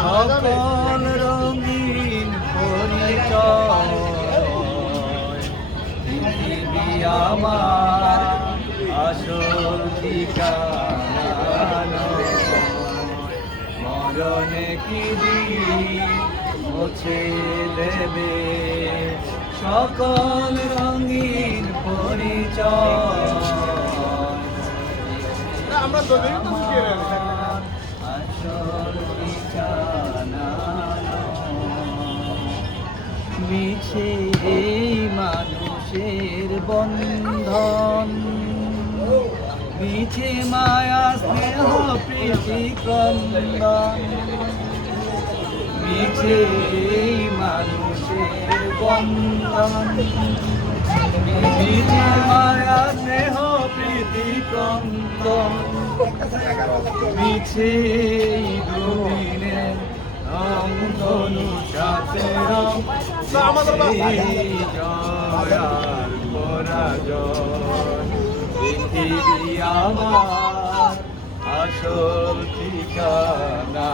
সকল রঙিন পরিচয় আমার আসল ঠিকানা মরণে কি দিন মুছে দেবে সকল রঙিন পরিচয়। আমরা তো মিছে এই মানুষের বন্ধন। মিছে মায়া স্নেহ প্রীতি ক্রন্দন। এই মানুষের বন্ধন। মিছে মায়া, স্নেহ, প্রীতি, ক্রন্দন। মিছে দুদিনে রং সাথে আমার আসল ঠিকানা